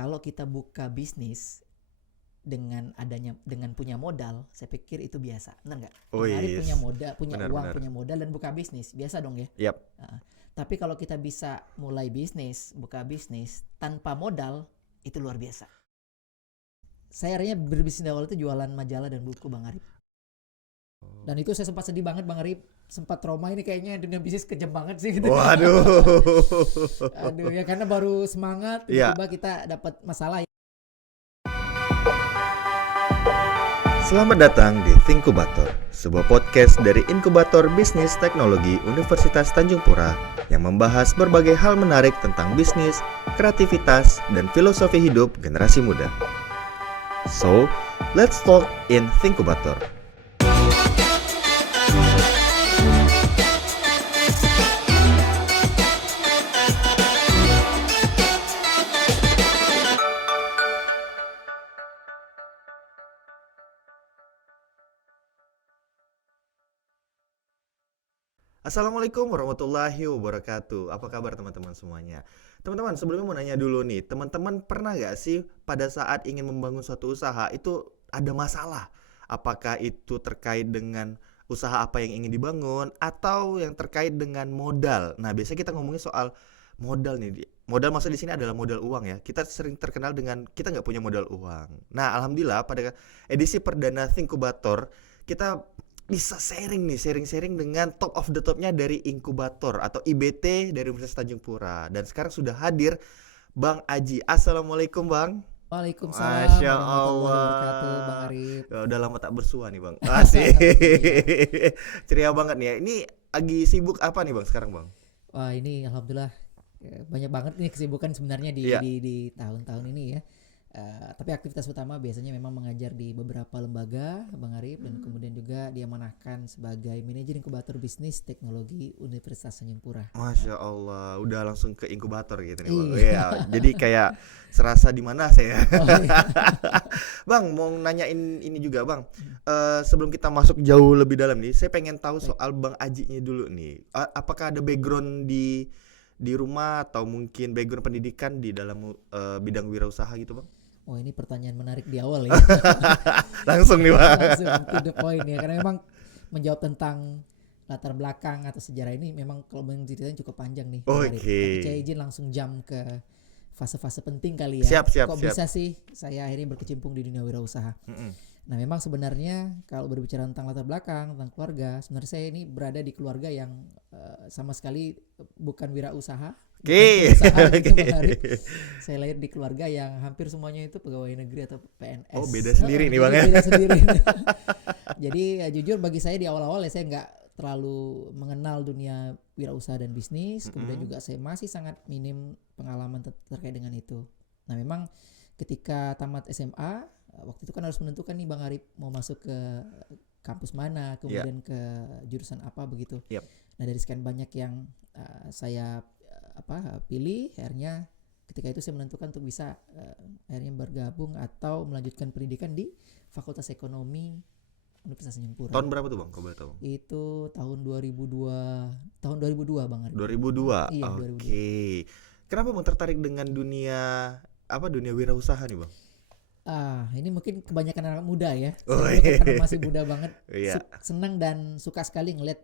kalau kita buka bisnis dengan punya modal, saya pikir itu biasa. Benar nggak? Bang Arif punya Wis, modal, punya uang, benar-benar. punya modal dan buka bisnis, biasa dong ya. Yap. Tapi kalau kita bisa mulai bisnis, buka bisnis tanpa modal, itu luar biasa. Saya akhirnya berbisnis awal itu jualan majalah dan buku, Bang Arif. Dan itu saya sempat sedih banget, Bang Arif. Sempat trauma, ini kayaknya dunia bisnis kejam banget sih gitu. Waduh. Aduh ya, karena baru semangat Iya. tiba-tiba kita dapat masalah. Selamat datang di Thinkubator, sebuah podcast dari Inkubator Bisnis Teknologi Universitas Tanjung Pura yang membahas berbagai hal menarik tentang bisnis, kreativitas, dan filosofi hidup generasi muda. So, let's talk in Thinkubator. Assalamualaikum warahmatullahi wabarakatuh. Apa kabar teman-teman semuanya? Teman-teman, sebelumnya mau nanya dulu nih, teman-teman pernah gak sih pada saat ingin membangun suatu usaha itu ada masalah? Apakah itu terkait dengan usaha apa yang ingin dibangun atau yang terkait dengan modal? Nah, biasanya kita ngomongin soal modal nih. Modal maksud di sini adalah modal uang ya. Kita sering terkenal dengan kita nggak punya modal uang. Nah, alhamdulillah pada edisi perdana Thinkubator kita bisa sharing dengan top of the topnya dari inkubator atau IBT dari Universitas Tanjung Pura. Dan sekarang sudah hadir Bang Aji. Assalamualaikum Bang. Waalaikumsalam Masya warahmatullahi wabarakatuh, Bang Allah. Arif. Udah lama tak bersua nih Bang. Asik. Ceria banget nih ya. Ini lagi sibuk apa nih Bang sekarang Bang? Wah, ini alhamdulillah banyak banget nih kesibukan sebenarnya di Iya. di di tahun-tahun ini ya. Tapi aktivitas utama biasanya memang mengajar di beberapa lembaga, Bang Arif, dan kemudian juga diamanahkan sebagai manajer inkubator bisnis teknologi Universitas Tanjung Pura. Masya Allah, udah langsung ke inkubator gitu nih Bang. Iya. Iya, jadi kayak serasa di mana saya. Oh, iya. Bang, mau nanyain ini juga Bang. Sebelum kita masuk jauh lebih dalam nih, saya pengen tahu Baik. soal Bang Ajinya dulu nih. Apakah ada background di rumah atau mungkin background pendidikan di dalam bidang wirausaha gitu Bang? Oh, ini pertanyaan menarik di awal ya. Langsung nih Bang. Langsung to the point ya, karena memang menjawab tentang latar belakang atau sejarah ini memang kalau menceritain cukup panjang nih, Bang Arif. Oke. Tapi saya izin langsung jump ke fase-fase penting kali ya. Siap. Kok bisa sih saya akhirnya berkecimpung di dunia wirausaha? Mm-mm. Nah, memang sebenarnya kalau berbicara tentang latar belakang, tentang keluarga, sebenarnya saya ini berada di keluarga yang sama sekali bukan wirausaha, bukan Oke. pengusaha gitu, Oke. Bang Arif. Saya lahir di keluarga yang hampir semuanya itu pegawai negeri atau PNS. Oh, beda sendiri nih Jadi Bang ya. beda sendiri. Jadi jujur bagi saya di awal-awal ya saya nggak terlalu mengenal dunia wirausaha dan bisnis. Kemudian juga saya masih sangat minim pengalaman terkait dengan itu. Nah, memang ketika tamat SMA, waktu itu kan harus menentukan nih Bang Arif mau masuk ke kampus mana, kemudian ke jurusan apa begitu. Yap. Nah, dari sekian banyak yang saya pilih, akhirnya ketika itu saya menentukan untuk bisa akhirnya bergabung atau melanjutkan pendidikan di Fakultas Ekonomi Universitas Tanjung Pura. Tahun berapa tuh Bang? Kau boleh tahu? Itu tahun 2002 Bang Arif. 2002. Iya, Oke. Kenapa Bang tertarik dengan dunia wirausaha nih Bang? Ini mungkin kebanyakan anak muda ya. Oh, Saya dulu kan iya. karena masih muda banget, Iya. senang dan suka sekali ngeliat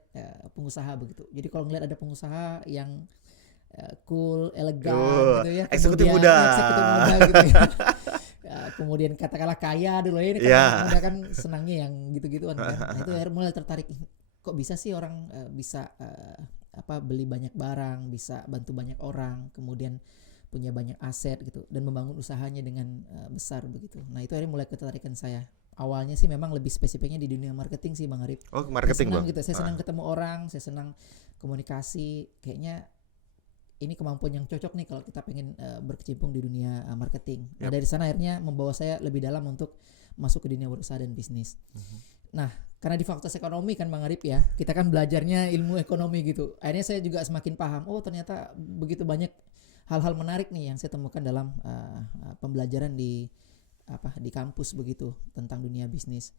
pengusaha begitu. Jadi kalau ngeliat ada pengusaha yang cool, elegan Oh, gitu ya, eksekutif kemudian muda. eksekutif muda gitu ya. Kemudian katakanlah kaya dulu ya, ini kan Iya. anak muda kan senangnya yang gitu-gituan kan. Nah, itu akhirnya mulai tertarik, kok bisa sih orang bisa beli banyak barang, bisa bantu banyak orang, kemudian punya banyak aset gitu dan membangun usahanya dengan besar begitu. Nah, itu akhirnya mulai ketertarikan saya. Awalnya sih memang lebih spesifiknya di dunia marketing sih Bang Arif. Oh, Saya marketing senang Bang. gitu, saya senang ketemu orang, saya senang komunikasi. Kayaknya ini kemampuan yang cocok nih kalau kita pengen berkecimpung di dunia marketing. Nah, Yap. dari sana akhirnya membawa saya lebih dalam untuk masuk ke dunia berusaha dan bisnis. Nah, karena di Fakultas Ekonomi kan Bang Arif ya, kita kan belajarnya ilmu ekonomi gitu. Akhirnya saya juga semakin paham, oh ternyata begitu banyak hal-hal menarik nih yang saya temukan dalam pembelajaran di kampus begitu tentang dunia bisnis.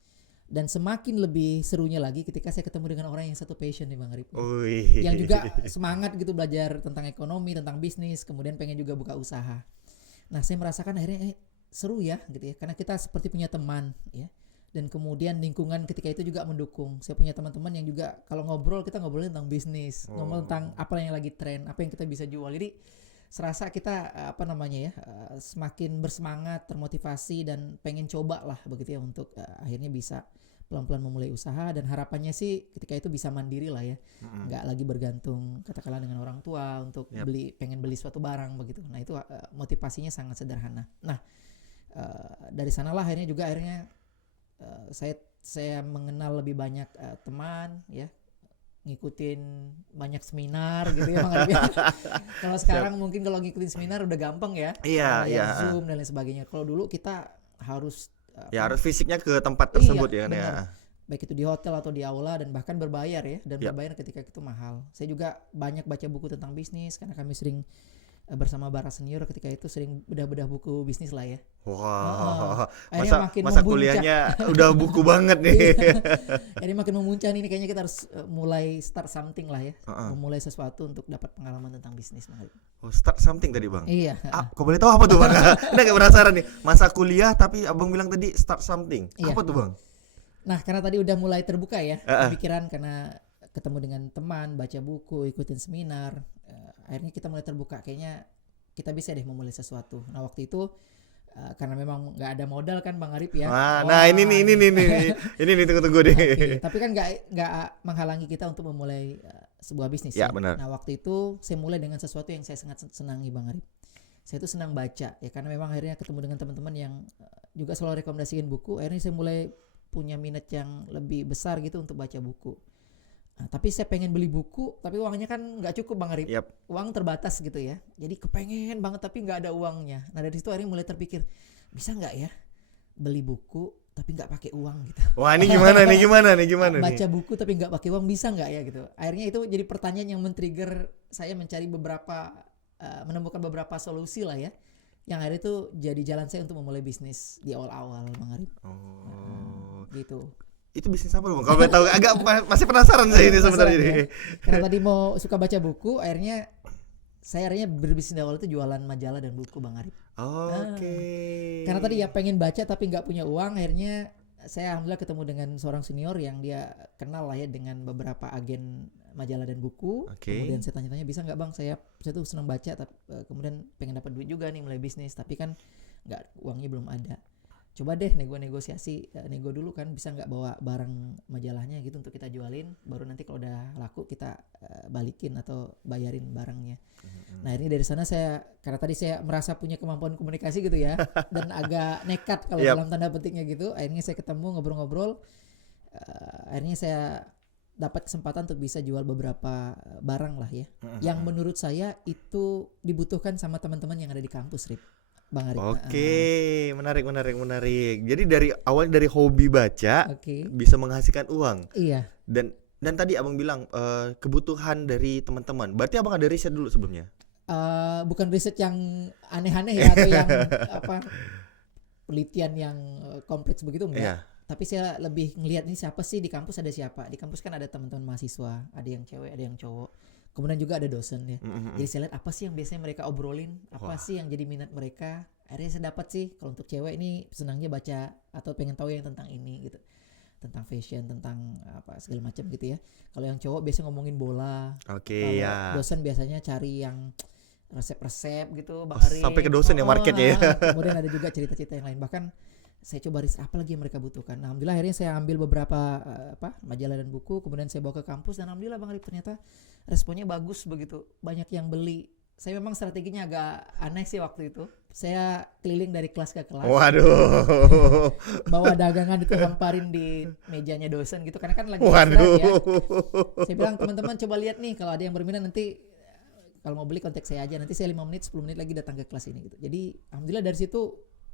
Dan semakin lebih serunya lagi ketika saya ketemu dengan orang yang satu passion nih Bang Arif. Wih. Yang juga semangat gitu belajar tentang ekonomi, tentang bisnis, kemudian pengen juga buka usaha. Nah, saya merasakan akhirnya seru ya gitu ya, karena kita seperti punya teman ya. Dan kemudian lingkungan ketika itu juga mendukung. Saya punya teman-teman yang juga kalau ngobrol kita ngobrolin tentang bisnis, ngobrol tentang apa yang lagi tren, apa yang kita bisa jual. Jadi serasa kita semakin bersemangat, termotivasi dan pengen coba lah begitu ya untuk akhirnya bisa pelan-pelan memulai usaha, dan harapannya sih ketika itu bisa mandiri lah ya, nggak lagi bergantung katakanlah dengan orang tua untuk pengen beli suatu barang begitu. Nah itu motivasinya sangat sederhana. Nah dari sanalah akhirnya saya mengenal lebih banyak teman ya, ngikutin banyak seminar gitu ya Bang Arif ya. Kalau sekarang mungkin kalau ngikutin seminar udah gampang ya, Zoom dan lain sebagainya. Kalau dulu kita harus harus fisiknya ke tempat tersebut ya kan ya. Baik itu di hotel atau di aula, dan bahkan berbayar ya, dan berbayar ketika itu mahal. Saya juga banyak baca buku tentang bisnis karena kami sering bersama para senior ketika itu sering bedah-bedah buku bisnis lah ya. Wah, masa kuliahnya udah buku banget nih. Jadi makin memuncah nih, kayaknya kita harus mulai start something lah ya, memulai sesuatu untuk dapat pengalaman tentang bisnis. Oh, start something tadi Bang? Iya. Kau boleh tahu apa tuh Bang? Udah gak penasaran nih, masa kuliah tapi Abang bilang tadi start something. Apa tuh Bang? Nah karena tadi udah mulai terbuka ya pikiran, karena ketemu dengan teman, baca buku, ikutin seminar, akhirnya kita mulai terbuka, kayaknya kita bisa deh memulai sesuatu. Nah waktu itu karena memang nggak ada modal kan Bang Arif ya. Nah ini tunggu deh. Okay. Tapi kan nggak menghalangi kita untuk memulai sebuah bisnis. Ya benar. Nah waktu itu saya mulai dengan sesuatu yang saya sangat senangi Bang Arif. Saya tuh senang baca ya, karena memang akhirnya ketemu dengan teman-teman yang juga selalu rekomendasiin buku. Akhirnya saya mulai punya minat yang lebih besar gitu untuk baca buku. Nah, tapi saya pengen beli buku, tapi uangnya kan nggak cukup Bang Arif. Uang terbatas gitu ya. Jadi kepengen banget tapi nggak ada uangnya. Nah dari situ akhirnya mulai terpikir, bisa nggak ya beli buku tapi nggak pakai uang gitu. Wah ini gimana nih? Baca buku tapi nggak pakai uang, bisa nggak ya gitu. Akhirnya itu jadi pertanyaan yang men-trigger saya mencari menemukan beberapa solusi lah ya. Yang akhirnya itu jadi jalan saya untuk memulai bisnis di awal-awal Bang Arif. Gitu. Itu bisnis apa Bang? Kalau boleh tahu, masih penasaran saya ini sebenarnya. Ya. Karena tadi mau suka baca buku, saya akhirnya berbisnis di awal itu jualan majalah dan buku Bang Arif. Oke. Karena tadi ya pengen baca tapi nggak punya uang, akhirnya saya alhamdulillah ketemu dengan seorang senior yang dia kenal lah ya dengan beberapa agen majalah dan buku. Kemudian saya tanya-tanya, bisa nggak Bang, saya tuh senang baca, tapi kemudian pengen dapat duit juga nih mulai bisnis, tapi kan uangnya belum ada. Coba deh nego dulu kan, bisa nggak bawa barang majalahnya gitu untuk kita jualin, baru nanti kalau udah laku kita balikin atau bayarin barangnya. Nah ini dari sana karena tadi saya merasa punya kemampuan komunikasi gitu ya, dan agak nekat kalau dalam tanda petiknya gitu, akhirnya saya ketemu ngobrol-ngobrol, akhirnya saya dapat kesempatan untuk bisa jual beberapa barang lah ya, yang menurut saya itu dibutuhkan sama teman-teman yang ada di kampus Rip. Bang Arif. Oke, menarik. Jadi dari awal dari hobi baca bisa menghasilkan uang. Iya. Dan tadi Abang bilang kebutuhan dari teman-teman. Berarti Abang ada riset dulu sebelumnya? Bukan riset yang aneh-aneh ya, atau yang penelitian yang kompleks begitu enggak. Iya. Tapi saya lebih ngelihat ini siapa sih di kampus, ada siapa. Di kampus kan ada teman-teman mahasiswa, ada yang cewek, ada yang cowok. Kemudian juga ada dosen ya. Jadi saya lihat apa sih yang biasanya mereka obrolin, apa sih yang jadi minat mereka. Akhirnya saya dapat sih kalau untuk cewek ini senangnya baca atau pengen tahu yang tentang ini gitu. Tentang fashion, tentang apa segala macam gitu ya. Kalau yang cowok biasanya ngomongin bola. Dosen biasanya cari yang resep-resep gitu Bang Arif. Sampai ke dosen ya marketnya ya. Kemudian ada juga cerita-cerita yang lain. Bahkan saya coba riset apa lagi yang mereka butuhkan. Nah, alhamdulillah akhirnya saya ambil beberapa majalah dan buku, kemudian saya bawa ke kampus, dan alhamdulillah Bang Arif ternyata responnya bagus begitu. Banyak yang beli. Saya memang strateginya agak aneh sih waktu itu. Saya keliling dari kelas ke kelas. Waduh. Bawa dagangan itu hamparin di mejanya dosen gitu, karena kan lagi istirahat ya. Saya bilang, teman-teman coba lihat nih, kalau ada yang berminat nanti kalau mau beli kontak saya aja. Nanti saya 5 menit 10 menit lagi datang ke kelas ini gitu. Jadi alhamdulillah dari situ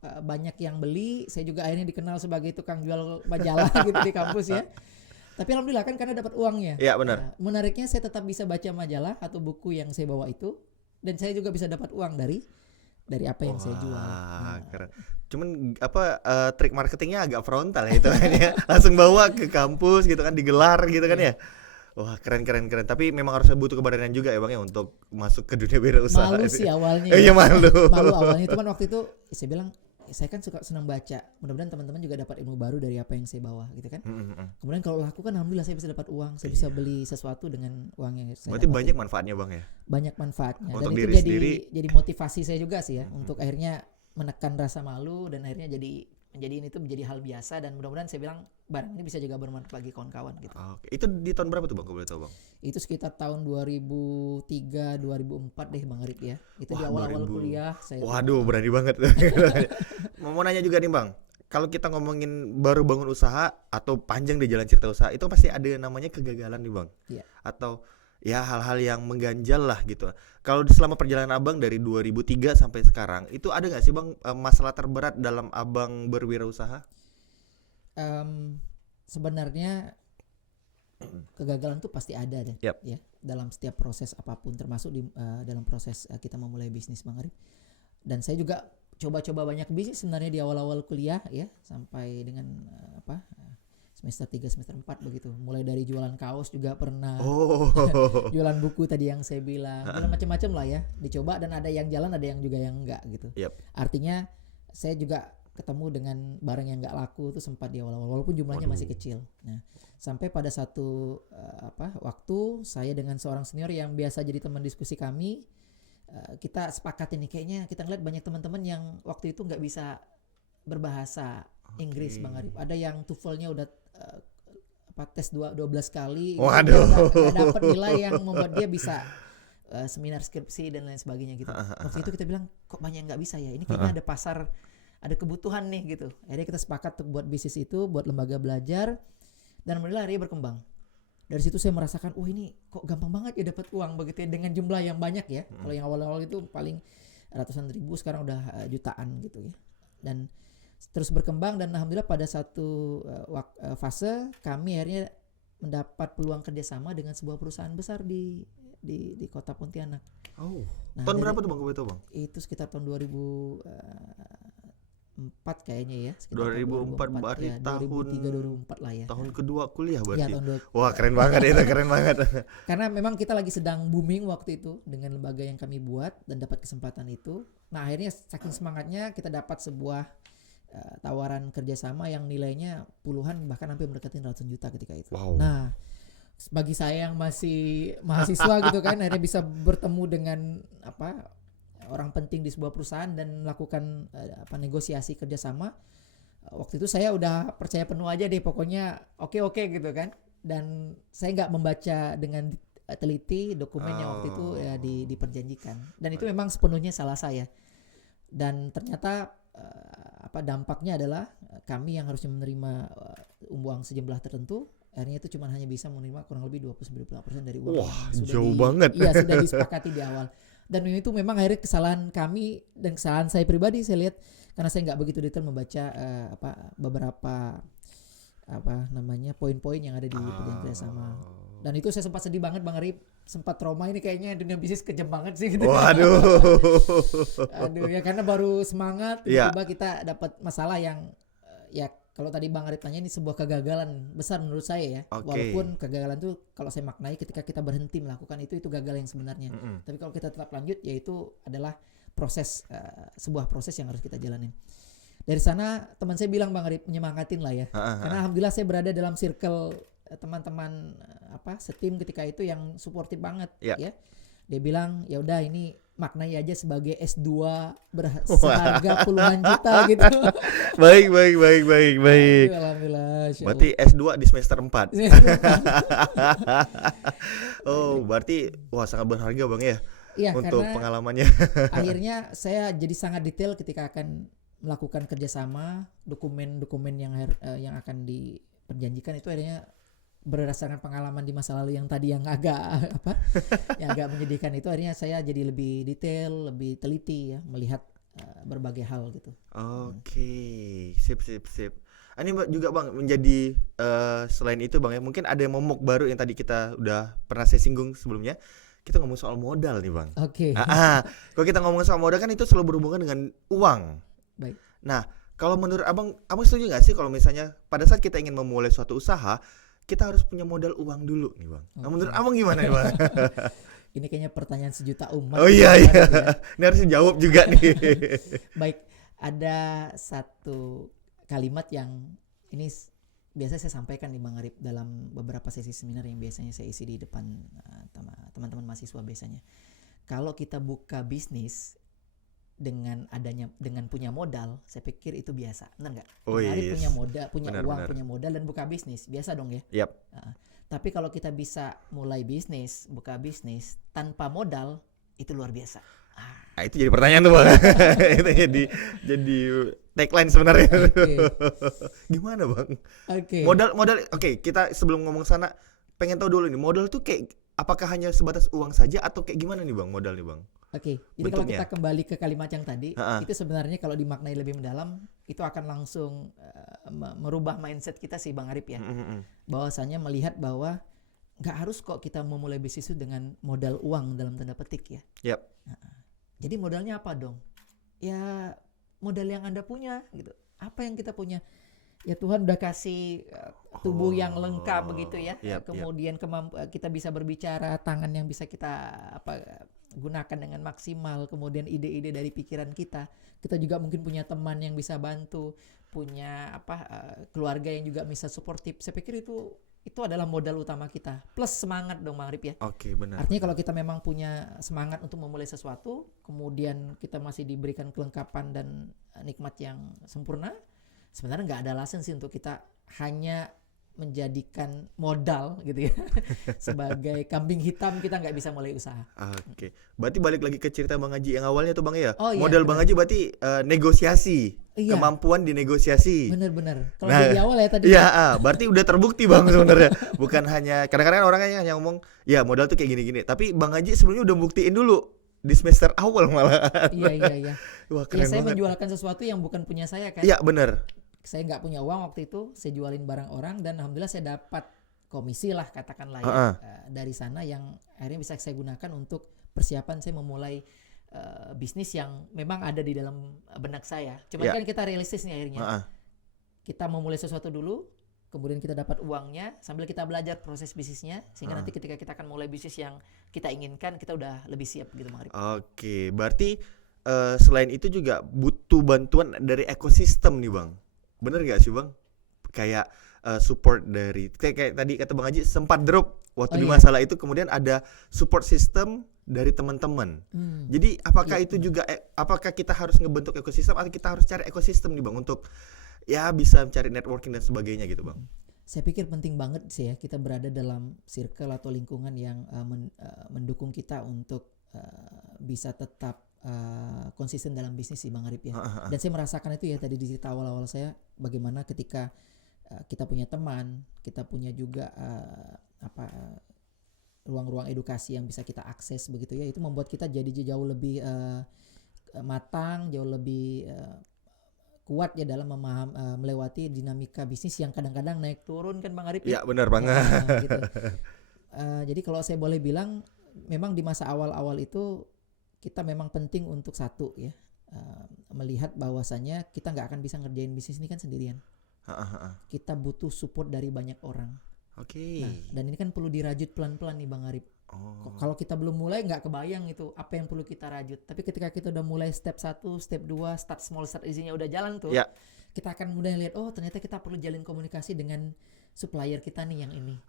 banyak yang beli. Saya juga akhirnya dikenal sebagai tukang jual majalah gitu di kampus ya. Tapi alhamdulillah kan karena dapat uangnya. Iya benar. Menariknya saya tetap bisa baca majalah atau buku yang saya bawa itu, dan saya juga bisa dapat uang dari apa yang saya jual. Keren. Cuman trik marketingnya agak frontal ya itu kan ya. Langsung bawa ke kampus gitu kan, digelar gitu kan ya. Wah, keren keren keren. Tapi memang harus butuh keberanian juga ya Bang ya untuk masuk ke dunia wirausaha Malu itu. sih awalnya Iya ya. malu. Malu awalnya, cuman waktu itu saya bilang saya kan suka senang baca. Mudah-mudahan teman-teman juga dapat ilmu baru dari apa yang saya bawa gitu kan. Kemudian kalau laku kan alhamdulillah saya bisa dapat uang, saya bisa beli sesuatu dengan uang yang saya Berarti dapat. banyak manfaatnya Bang ya. Banyak manfaatnya dan Untuk itu diri jadi sendiri. jadi motivasi saya juga sih ya untuk akhirnya menekan rasa malu dan akhirnya menjadi itu menjadi hal biasa dan mudah-mudahan saya bilang barang ini bisa juga bermanfaat bagi kawan-kawan gitu. Oke. Itu di tahun berapa tuh Bang kalau boleh tahu Bang? Itu sekitar tahun 2003 2004 deh Bang Arif ya. Itu di Wah, awal-awal 2000. kuliah saya. Waduh, berani banget. Mau nanya juga nih Bang. Kalau kita ngomongin baru bangun usaha atau panjang di jalan cerita usaha, itu pasti ada namanya kegagalan nih Bang. Iya. Atau ya hal-hal yang mengganjal lah gitu. Kalau selama perjalanan Abang dari 2003 sampai sekarang, itu ada nggak sih Bang masalah terberat dalam Abang berwirausaha? Sebenarnya kegagalan tuh pasti ada deh Yap. ya dalam setiap proses apapun termasuk dalam proses kita memulai bisnis Bang Arif. Dan saya juga coba-coba banyak bisnis sebenarnya di awal-awal kuliah ya sampai dengan semester 3 semester 4 begitu. Mulai dari jualan kaos juga pernah. Oh. Jualan buku tadi yang saya bilang. Jualan macam-macam lah ya. Dicoba dan ada yang jalan ada yang juga yang enggak gitu. Yap. Artinya saya juga ketemu dengan barang yang enggak laku itu sempat di awal-awal walaupun jumlahnya masih kecil. Nah, sampai pada satu waktu saya dengan seorang senior yang biasa jadi teman diskusi kami, kita sepakat ini kayaknya kita ngeliat banyak teman-teman yang waktu itu nggak bisa berbahasa Inggris Bang Arif. Ada yang TOEFL-nya udah tes 12 kali. Waduh. Nggak dapat nilai yang membuat dia bisa seminar skripsi dan lain sebagainya gitu. Waktu itu kita bilang kok banyak nggak bisa ya. Ini kayaknya ada pasar, ada kebutuhan nih gitu. Akhirnya kita sepakat untuk buat bisnis itu, buat lembaga belajar dan alhamdulillah akhirnya berkembang. Dari situ saya merasakan, ini kok gampang banget ya dapat uang begitu ya dengan jumlah yang banyak ya. Kalau yang awal-awal itu paling ratusan ribu, sekarang udah jutaan gitu ya. Dan terus berkembang dan alhamdulillah pada satu fase kami akhirnya mendapat peluang kerjasama dengan sebuah perusahaan besar di kota Pontianak. Oh. Nah, Tahun berapa tuh Bang kalau boleh tahu Bang? Itu sekitar tahun 2004 kayaknya ya. 2004 berarti ya, 2003 2004 lah ya. Tahun kedua kuliah Ya, berarti. tahun Wah, keren banget itu, keren banget. Karena memang kita lagi sedang booming waktu itu dengan lembaga yang kami buat dan dapat kesempatan itu. Nah, akhirnya saking semangatnya kita dapat sebuah tawaran kerjasama yang nilainya puluhan bahkan hampir mendekati ratusan juta ketika itu. Wow. Nah, bagi saya yang masih mahasiswa gitu kan, akhirnya bisa bertemu dengan orang penting di sebuah perusahaan dan melakukan negosiasi kerjasama. Waktu itu saya udah percaya penuh aja deh, pokoknya oke gitu kan. Dan saya nggak membaca dengan teliti dokumennya waktu itu ya diperjanjikan. Dan itu memang sepenuhnya salah saya. Dan ternyata dampaknya adalah kami yang harusnya menerima uang sejumlah tertentu, akhirnya itu cuma hanya bisa menerima kurang lebih 29% dari uang. Wah, jauh banget. Iya, sudah disepakati di awal. Dan itu memang akhirnya kesalahan kami dan kesalahan saya pribadi saya lihat karena saya nggak begitu detail membaca beberapa poin-poin yang ada di perjanjian kerjasama. Dan itu saya sempat sedih banget Bang Arif, sempat trauma ini kayaknya dunia bisnis kejam banget sih gitu. Waduh. Aduh ya karena baru semangat tiba-tiba kita dapat masalah yang ya kalau tadi Bang Arif tanya ini sebuah kegagalan besar menurut saya ya. Walaupun kegagalan itu kalau saya maknai ketika kita berhenti melakukan itu gagal yang sebenarnya. Tapi kalau kita tetap lanjut ya itu adalah proses sebuah proses yang harus kita jalanin. Dari sana teman saya bilang Bang Arif menyemangatin lah ya. Karena alhamdulillah saya berada dalam circle teman-teman setim ketika itu yang suportif banget ya. Dia bilang ya udah ini maknai aja sebagai S2 seharga puluhan juta gitu. Baik. Alhamdulillah. Berarti S2 di semester 4. Oh, berarti sangat berharga Bang ya. Iya, untuk karena pengalamannya. Akhirnya saya jadi sangat detail ketika akan melakukan kerjasama, dokumen-dokumen yang akan diperjanjikan itu akhirnya berdasarkan pengalaman di masa lalu yang tadi yang agak yang agak menyedihkan itu akhirnya saya jadi lebih detail, lebih teliti ya melihat berbagai hal gitu. Oke, sip. Ini juga Bang menjadi selain itu Bang ya, mungkin ada momok baru yang tadi kita udah pernah saya singgung sebelumnya. Kita ngomong soal modal nih Bang. Oke. Kalau kita ngomong soal modal kan itu selalu berhubungan dengan uang. Baik. Nah, kalau menurut Abang setuju nggak sih kalau misalnya pada saat kita ingin memulai suatu usaha, kita harus punya modal uang dulu nih Bang. Nah, menurut Oke. Abang gimana nih Bang? Ini kayaknya pertanyaan sejuta umat. Oh iya Bang iya. Arif ya. Ini harus dijawab juga nih. Baik, ada satu kalimat yang ini biasa saya sampaikan di Bang Arif dalam beberapa sesi seminar yang biasanya saya isi di depan teman-teman mahasiswa biasanya. Kalau kita buka bisnis dengan punya modal, saya pikir itu biasa. Benar nggak? Oh Bang Arif iya. punya modal, punya Benar, uang, benar. punya modal dan buka bisnis, biasa dong ya. Yap. Tapi kalau kita bisa mulai bisnis, buka bisnis tanpa modal, itu luar biasa. Nah, itu jadi pertanyaan tuh Bang. Itu jadi tagline sebenarnya. Oke. Gimana Bang? Oke. Modal oke, kita sebelum ngomong sana pengen tahu dulu nih, modal tuh kayak apakah hanya sebatas uang saja atau kayak gimana nih Bang modal nih Bang? Oke, jadi kalau Bentuknya. kita kembali ke kalimat yang tadi, Ha-ha. itu sebenarnya kalau dimaknai lebih mendalam, itu akan langsung merubah mindset kita sih Bang Arif ya. Bahwasanya melihat bahwa nggak harus kok kita memulai bisnis itu dengan modal uang dalam tanda petik ya. Yap. Jadi modalnya apa dong? Ya modal yang Anda punya gitu. Apa yang kita punya? Ya Tuhan udah kasih tubuh yang lengkap begitu ya. Yap, Kemudian kita bisa berbicara, tangan yang bisa kita gunakan dengan maksimal, kemudian ide-ide dari pikiran kita. Kita juga mungkin punya teman yang bisa bantu, punya keluarga yang juga bisa suportif. Saya pikir itu adalah modal utama kita. Plus semangat dong Bang Arif ya. Oke, benar. Artinya kalau kita memang punya semangat untuk memulai sesuatu, kemudian kita masih diberikan kelengkapan dan nikmat yang sempurna, sebenarnya nggak ada alasan sih untuk kita hanya menjadikan modal gitu ya sebagai kambing hitam kita nggak bisa mulai usaha. Oke. Berarti balik lagi ke cerita Bang Haji yang awalnya tuh Bang ya. Oh, iya, Modal Bang Haji berarti negosiasi. Iya. Kemampuan di negosiasi. Bener-bener. Kalau Nah, dari awal ya tadi. Iya, berarti udah terbukti Bang sebenarnya. Bukan hanya kadang-kadang orangnya hanya ngomong, "Ya, modal tuh kayak gini-gini." Tapi Bang Haji sebelumnya udah buktiin dulu di semester awal malah. Iya. Wah, Ya keren saya banget. menjualkan sesuatu yang bukan punya saya kan. Iya, benar. Saya nggak punya uang waktu itu, saya jualin barang orang dan alhamdulillah saya dapat komisi lah katakanlah ya dari sana yang akhirnya bisa saya gunakan untuk persiapan saya memulai bisnis yang memang ada di dalam benak saya. Cuman kan kita realistis nih akhirnya. Kita memulai sesuatu dulu, kemudian kita dapat uangnya sambil kita belajar proses bisnisnya sehingga nanti ketika kita akan mulai bisnis yang kita inginkan kita udah lebih siap gitu Bang Arif. Oke, berarti selain itu juga butuh bantuan dari ekosistem nih Bang. Bener gak sih Bang? Kayak support dari kayak tadi kata Bang Haji sempat drop waktu di masalah itu, kemudian ada support system dari teman-teman. Jadi apakah itu juga apakah kita harus ngebentuk ekosistem atau kita harus cari ekosistem nih Bang untuk ya bisa mencari networking dan sebagainya gitu Bang? Saya pikir penting banget sih ya kita berada dalam circle atau lingkungan yang mendukung kita untuk bisa tetap konsisten dalam bisnis sih Bang Arif ya. Dan saya merasakan itu ya tadi di cerita awal-awal saya bagaimana ketika kita punya teman, kita punya juga ruang-ruang edukasi yang bisa kita akses begitu ya, itu membuat kita jadi jauh lebih matang, jauh lebih kuat ya dalam melewati dinamika bisnis yang kadang-kadang naik turun kan Bang Arif ya. Iya benar banget. Gitu. Jadi kalau saya boleh bilang memang di masa awal-awal itu kita memang penting untuk satu ya melihat bahwasannya kita nggak akan bisa ngerjain bisnis ini kan sendirian. Kita butuh support dari banyak orang. Oke. Nah, dan ini kan perlu dirajut pelan-pelan nih Bang Arif. Kalau kita belum mulai nggak kebayang itu apa yang perlu kita rajut. Tapi ketika kita udah mulai step 1, step 2, start small, start easy-nya udah jalan tuh. Ya. Kita akan mudah lihat ternyata kita perlu jalin komunikasi dengan supplier kita nih yang ini.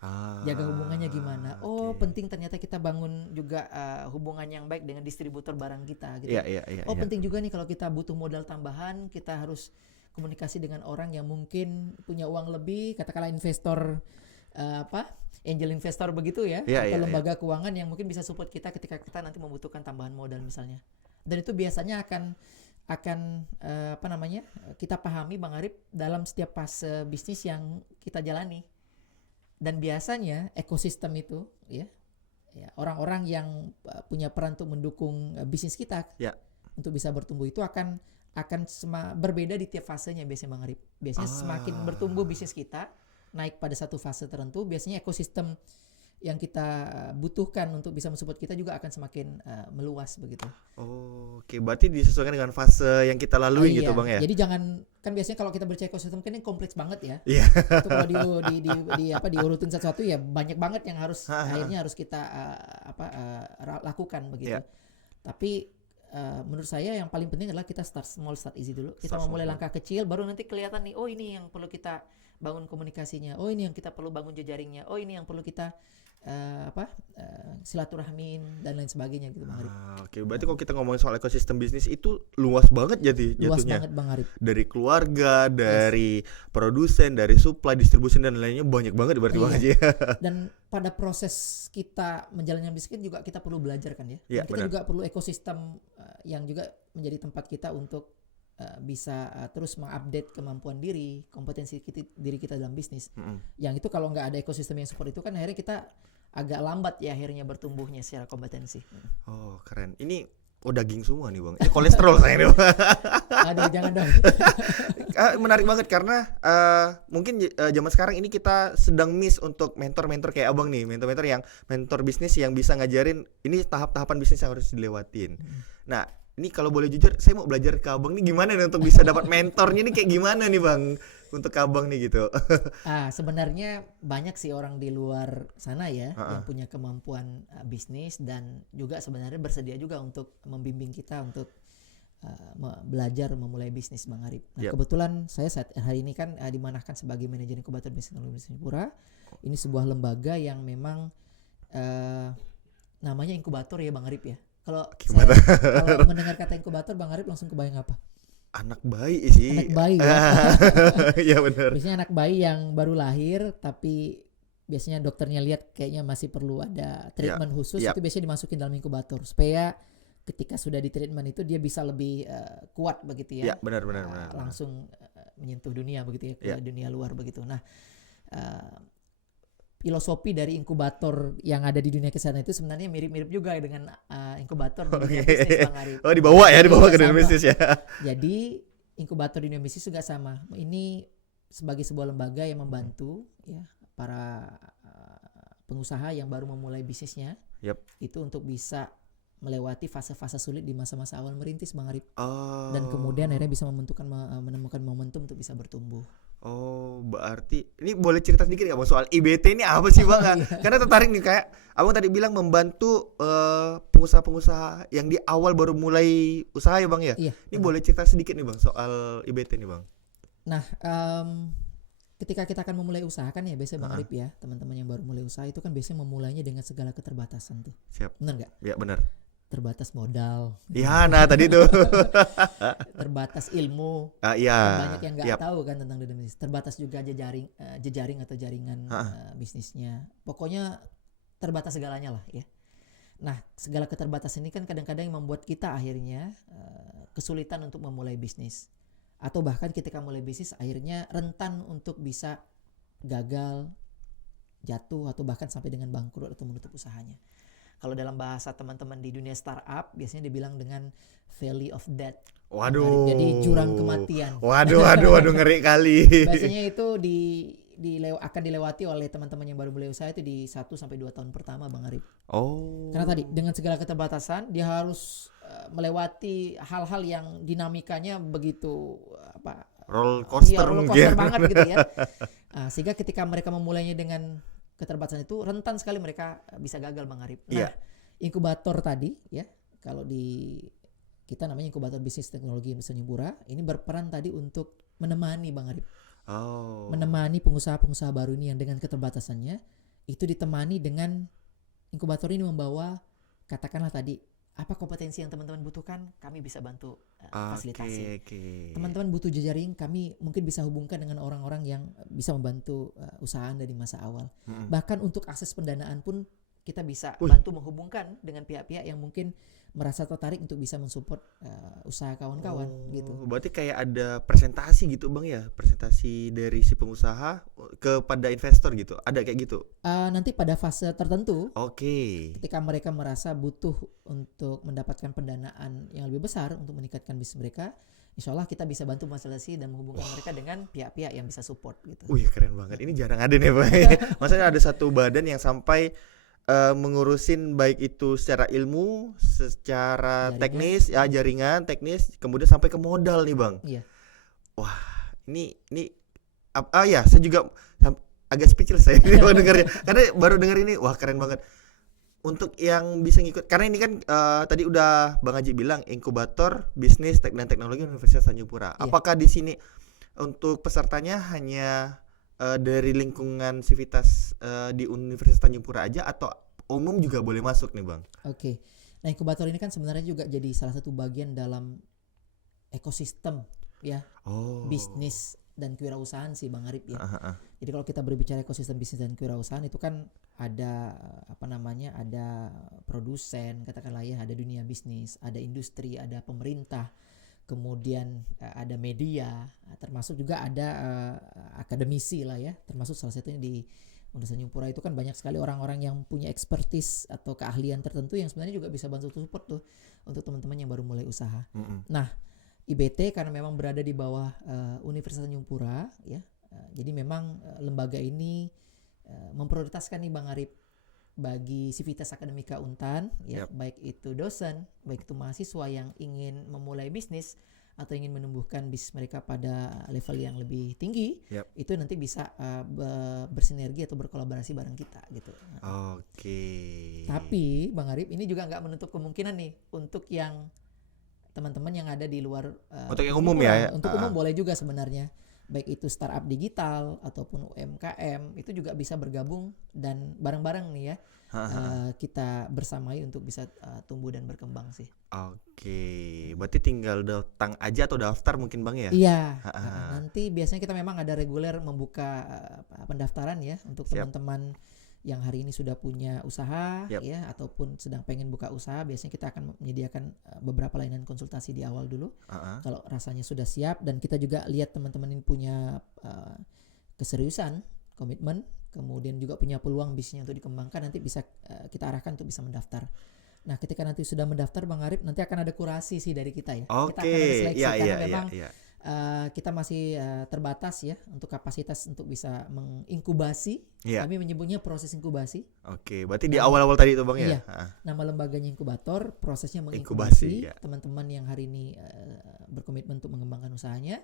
Jaga hubungannya gimana? Penting ternyata kita bangun juga hubungan yang baik dengan distributor barang kita gitu. Iya. Penting juga nih kalau kita butuh modal tambahan, kita harus komunikasi dengan orang yang mungkin punya uang lebih, katakanlah investor angel investor begitu ya, atau lembaga keuangan yang mungkin bisa support kita ketika kita nanti membutuhkan tambahan modal misalnya. Dan itu biasanya akan kita pahami Bang Arif dalam setiap fase bisnis yang kita jalani. Dan biasanya ekosistem itu ya orang-orang yang punya peran untuk mendukung bisnis kita untuk bisa bertumbuh itu akan berbeda di tiap fasenya biasanya Bang Arif. Biasanya semakin bertumbuh bisnis kita naik pada satu fase tertentu, biasanya ekosistem yang kita butuhkan untuk bisa mensupport kita juga akan semakin meluas begitu. Oke, berarti disesuaikan dengan fase yang kita lalui gitu Iya, Bang ya. jadi jangan, kan biasanya kalau kita berbicara ekosistem kan ini kompleks banget ya. Iya. Itu kalau diurutin satu-satu ya banyak banget yang harus akhirnya harus kita lakukan begitu. Iya. Tapi menurut saya yang paling penting adalah kita start small, start easy dulu. Kita Start memulai small. langkah kecil, baru nanti kelihatan nih, oh ini yang perlu kita bangun komunikasinya, oh ini yang kita perlu bangun jejaringnya, oh ini yang perlu kita silaturahmin dan lain sebagainya gitu Bang Arif. Oke, berarti kalau kita ngomongin soal ekosistem bisnis itu luas banget Luas jatuhnya. banget Bang Arif. Dari keluarga, dari produsen, dari supply, distribusi dan lainnya banyak banget berarti Bang Haji. Dan pada proses kita menjalankan bisnis juga kita perlu belajar kan ya. Iya, Dan kita benar. juga perlu ekosistem yang juga menjadi tempat kita untuk bisa terus mengupdate kemampuan diri, kompetensi diri kita dalam bisnis. Yang itu kalau nggak ada ekosistem yang support itu kan akhirnya kita agak lambat ya akhirnya bertumbuhnya secara kompetensi. Oh, keren. Ini daging semua nih Bang. Ini kolesterol saya nih Bang. Aduh jangan dong. Menarik banget karena mungkin zaman sekarang ini kita sedang miss untuk mentor-mentor kayak Abang nih, mentor bisnis yang bisa ngajarin ini tahap-tahapan bisnis yang harus dilewatin. Nah, ini kalau boleh jujur, saya mau belajar ke Abang nih gimana nih untuk bisa dapat mentornya nih kayak gimana nih Bang untuk ke Abang nih gitu. Sebenarnya banyak sih orang di luar sana ya yang punya kemampuan bisnis dan juga sebenarnya bersedia juga untuk membimbing kita untuk belajar memulai bisnis Bang Arif. Nah, kebetulan saya saat hari ini kan dimanahkan sebagai manajer inkubator bisnis teknologi Singapura. Ini sebuah lembaga yang memang namanya inkubator ya Bang Arif ya. Kalau mendengar kata inkubator Bang Arif langsung kebayang apa? Anak bayi sih. Anak bayi ya. Iya benar. Biasanya anak bayi yang baru lahir tapi biasanya dokternya lihat kayaknya masih perlu ada treatment khusus, itu biasanya dimasukin dalam inkubator supaya ketika sudah di treatment itu dia bisa lebih kuat begitu ya. Iya, benar. Langsung menyentuh dunia begitu ya, ke dunia luar begitu. Nah, filosofi dari inkubator yang ada di dunia kesehatan itu sebenarnya mirip-mirip juga dengan inkubator di dunia bisnis Bang Arif. Dibawa ke dunia bisnis ya. Jadi inkubator di dunia bisnis juga sama. Ini sebagai sebuah lembaga yang membantu ya para pengusaha yang baru memulai bisnisnya. Itu untuk bisa melewati fase-fase sulit di masa-masa awal merintis Bang Arif. Dan kemudian akhirnya bisa menemukan momentum untuk bisa bertumbuh. Berarti ini boleh cerita sedikit nggak Bang soal IBT ini apa sih Bang? Karena tertarik nih, kayak Abang tadi bilang membantu pengusaha-pengusaha yang di awal baru mulai usaha ya Bang ya? Iya, ini boleh cerita sedikit nih Bang soal IBT nih Bang. Nah, ketika kita akan memulai usaha kan ya biasanya Bang Arif ya, teman-teman yang baru mulai usaha itu kan biasanya memulainya dengan segala keterbatasan tuh. Siap. Benar nggak? Ya benar. Terbatas modal. Iya, nah tadi tuh. Terbatas ilmu. Iya. Banyak yang nggak tahu kan tentang dunia bisnis. Terbatas juga jejaring atau jaringan bisnisnya. Pokoknya terbatas segalanya lah ya. Nah, segala keterbatasan ini kan kadang-kadang yang membuat kita akhirnya kesulitan untuk memulai bisnis. Atau bahkan ketika mulai bisnis akhirnya rentan untuk bisa gagal, jatuh, atau bahkan sampai dengan bangkrut atau menutup usahanya. Kalau dalam bahasa teman-teman di dunia startup biasanya dibilang dengan valley of death. Waduh. Jadi jurang kematian. Waduh, ngeri kali. Biasanya itu akan dilewati oleh teman-teman yang baru mulai usaha itu di 1 sampai 2 tahun pertama Bang Arif. Karena tadi dengan segala keterbatasan dia harus melewati hal-hal yang dinamikanya begitu roller coaster banget gitu ya. Sehingga ketika mereka memulainya dengan keterbatasan itu rentan sekali mereka bisa gagal Bang Arif. Nah, inkubator tadi ya, kalau di kita namanya inkubator bisnis teknologi Singapura, ini berperan tadi untuk menemani Bang Arif. Menemani pengusaha-pengusaha baru ini yang dengan keterbatasannya itu ditemani dengan inkubator ini membawa katakanlah tadi apa kompetensi yang teman-teman butuhkan, kami bisa bantu fasilitasi. Teman-teman butuh jejaring, kami mungkin bisa hubungkan dengan orang-orang yang bisa membantu usaha Anda di masa awal. Bahkan untuk akses pendanaan pun kita bisa bantu menghubungkan dengan pihak-pihak yang mungkin merasa tertarik untuk bisa mensupport usaha kawan-kawan gitu. Berarti kayak ada presentasi gitu Bang ya, presentasi dari si pengusaha kepada investor gitu, ada kayak gitu? Nanti pada fase tertentu, ketika mereka merasa butuh untuk mendapatkan pendanaan yang lebih besar untuk meningkatkan bisnis mereka, insya Allah kita bisa bantu fasilitasi dan menghubungkan mereka dengan pihak-pihak yang bisa support gitu. Wih, keren banget. Ini jarang ada nih, Pak. Maksudnya ada satu badan yang sampai mengurusin baik itu secara ilmu, secara Jaringan. teknis, ya jaringan, teknis, kemudian sampai ke modal nih, Bang. Iya. Wah, ini ya, saya juga agak speechless saya baru dengarnya. Karena baru dengar ini, wah keren banget. Untuk yang bisa ngikut, karena ini kan tadi udah Bang Haji bilang inkubator bisnis dan teknologi Universitas Tanjung Pura. Iya. Apakah di sini untuk pesertanya hanya dari lingkungan Civitas di Universitas Tanjung Pura aja atau umum juga boleh masuk nih, Bang? Oke. Nah, inkubator ini kan sebenarnya juga jadi salah satu bagian dalam ekosistem ya Oh. bisnis dan kewirausahaan sih Bang Arif ya. Ah. Jadi kalau kita berbicara ekosistem bisnis dan kewirausahaan itu kan ada ada produsen katakanlah ya, ada dunia bisnis, ada industri, ada pemerintah, kemudian ada media, termasuk juga ada akademisi lah ya, termasuk salah satunya di Universitas Tanjung Pura itu kan banyak sekali orang-orang yang punya expertise atau keahlian tertentu yang sebenarnya juga bisa bantu support tuh untuk teman-teman yang baru mulai usaha. Nah, IBT karena memang berada di bawah Universitas Tanjung Pura ya. Jadi memang lembaga ini memprioritaskan nih Bang Arif bagi Civitas Akademika Untan ya, baik itu dosen, baik itu mahasiswa yang ingin memulai bisnis atau ingin menumbuhkan bisnis mereka pada level yang lebih tinggi, itu nanti bisa bersinergi atau berkolaborasi bareng kita gitu. Oke. Tapi Bang Arif ini juga nggak menutup kemungkinan nih untuk yang teman-teman yang ada di luar untuk yang umum ya. Untuk umum boleh juga sebenarnya, baik itu startup digital ataupun UMKM itu juga bisa bergabung dan bareng-bareng nih ya kita bersamai untuk bisa tumbuh dan berkembang sih. Oke, berarti tinggal datang aja atau daftar mungkin Bang ya? Iya. Nanti biasanya kita memang ada reguler membuka pendaftaran ya untuk teman-teman yang hari ini sudah punya usaha ya ataupun sedang pengen buka usaha. Biasanya kita akan menyediakan beberapa layanan konsultasi di awal dulu. Kalau rasanya sudah siap dan kita juga lihat teman-teman ini punya keseriusan, komitmen, kemudian juga punya peluang bisnisnya untuk dikembangkan, nanti bisa kita arahkan untuk bisa mendaftar. Nah, ketika nanti sudah mendaftar Bang Arif, nanti akan ada kurasi sih dari kita ya. Kita akan ada seleksi karena memang kita masih terbatas ya untuk kapasitas untuk bisa menginkubasi. Kami menyebutnya proses inkubasi. Oke, berarti di awal-awal tadi itu Bang ya? Nama lembaganya inkubator, prosesnya menginkubasi teman-teman yang hari ini berkomitmen untuk mengembangkan usahanya.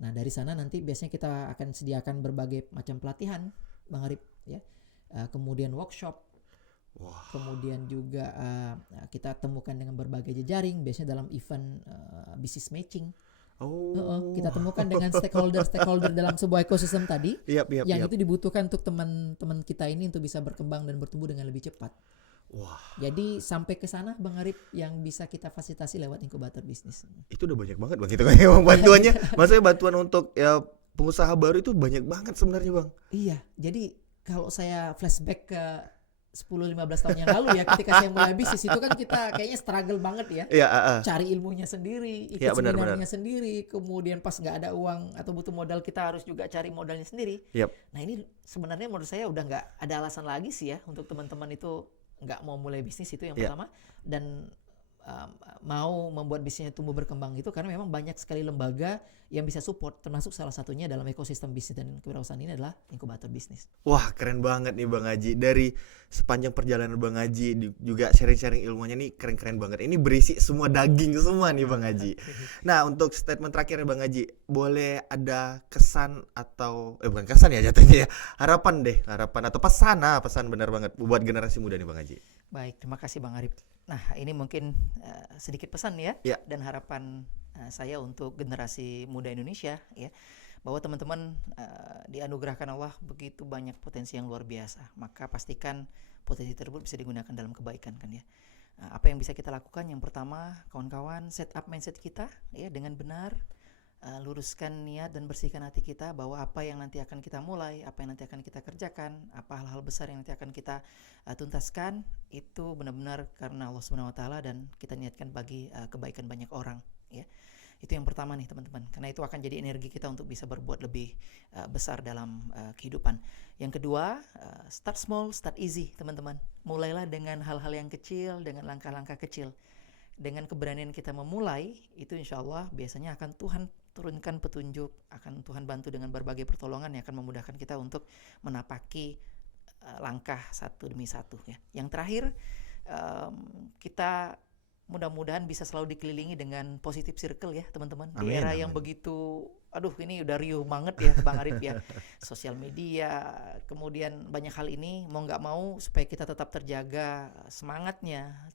Nah, dari sana nanti biasanya kita akan sediakan berbagai macam pelatihan Bang Arif ya. Kemudian workshop. Kemudian juga kita temukan dengan berbagai jejaring, biasanya dalam event business matching. Kita temukan dengan stakeholder dalam sebuah ekosistem tadi yang itu dibutuhkan untuk teman-teman kita ini untuk bisa berkembang dan bertumbuh dengan lebih cepat. Jadi sampai ke sana Bang Arif yang bisa kita fasilitasi lewat inkubator bisnis. Itu udah banyak banget Bang, itu kan bantuannya. Maksudnya bantuan untuk ya pengusaha baru itu banyak banget sebenarnya Bang. Iya, jadi kalau saya flashback ke 10-15 tahun yang lalu ya, ketika saya mulai bisnis itu kan kita kayaknya struggle banget ya. Cari ilmunya sendiri, ikut seminarnya sendiri, kemudian pas nggak ada uang atau butuh modal kita harus juga cari modalnya sendiri. Nah ini sebenarnya menurut saya udah nggak ada alasan lagi sih ya untuk teman-teman itu nggak mau mulai bisnis, itu yang pertama, dan mau membuat bisnisnya tumbuh berkembang itu karena memang banyak sekali lembaga yang bisa support, termasuk salah satunya dalam ekosistem bisnis dan kewirausahaan ini adalah inkubator bisnis. Wah, keren banget nih Bang Haji. Dari sepanjang perjalanan Bang Haji juga sharing-sharing ilmunya nih keren-keren banget. Ini berisi semua daging semua nih Bang Haji. Nah, untuk statement terakhir Bang Haji, boleh ada kesan atau bukan kesan ya jatuhnya ya. Harapan atau pesan benar banget buat generasi muda nih Bang Haji. Baik, terima kasih Bang Arif. Nah, ini mungkin sedikit pesan ya dan harapan saya untuk generasi muda Indonesia ya, bahwa teman-teman dianugerahkan Allah begitu banyak potensi yang luar biasa, maka pastikan potensi tersebut bisa digunakan dalam kebaikan kan ya. Apa yang bisa kita lakukan? Yang pertama, kawan-kawan, set up mindset kita ya dengan benar, luruskan niat dan bersihkan hati kita bahwa apa yang nanti akan kita mulai, apa yang nanti akan kita kerjakan, apa hal-hal besar yang nanti akan kita tuntaskan itu benar-benar karena Allah Subhanahu wa taala dan kita niatkan bagi kebaikan banyak orang ya. Itu yang pertama nih teman-teman, karena itu akan jadi energi kita untuk bisa berbuat lebih besar dalam kehidupan. Yang kedua, start small, start easy teman-teman. Mulailah dengan hal-hal yang kecil, dengan langkah-langkah kecil. dengan keberanian kita memulai, itu insya Allah biasanya akan Tuhan turunkan petunjuk, akan Tuhan bantu dengan berbagai pertolongan yang akan memudahkan kita untuk menapaki langkah satu demi satu ya. Yang terakhir, kita mudah-mudahan bisa selalu dikelilingi dengan positive circle ya teman-teman. Di Amin, era yang amin. begitu, aduh ini udah riuh banget ya Bang Arif ya. Sosial media, kemudian banyak hal ini mau nggak mau supaya kita tetap terjaga semangatnya,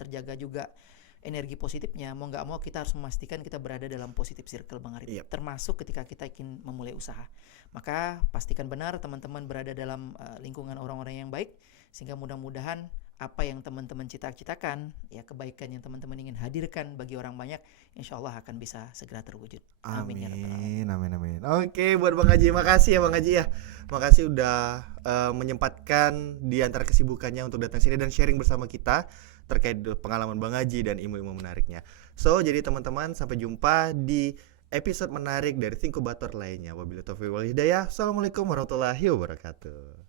terjaga juga energi positifnya, mau nggak mau kita harus memastikan kita berada dalam positive circle Bang Arif. Yep. Termasuk ketika kita ingin memulai usaha. Maka pastikan benar teman-teman berada dalam lingkungan orang-orang yang baik, sehingga mudah-mudahan apa yang teman-teman cita-citakan, ya kebaikan yang teman-teman ingin hadirkan bagi orang banyak, insya Allah akan bisa segera terwujud. Amin ya rabbal alamin. Amin. Oke, buat Bang Haji, makasih ya Bang Haji ya. Makasih udah menyempatkan di antara kesibukannya untuk datang sini dan sharing bersama kita terkait pengalaman Bang Haji dan ilmu-ilmu menariknya. So, jadi teman-teman, sampai jumpa di episode menarik dari Thinkubator lainnya. Wabillahi taufiq wal hidayah. Assalamualaikum warahmatullahi wabarakatuh.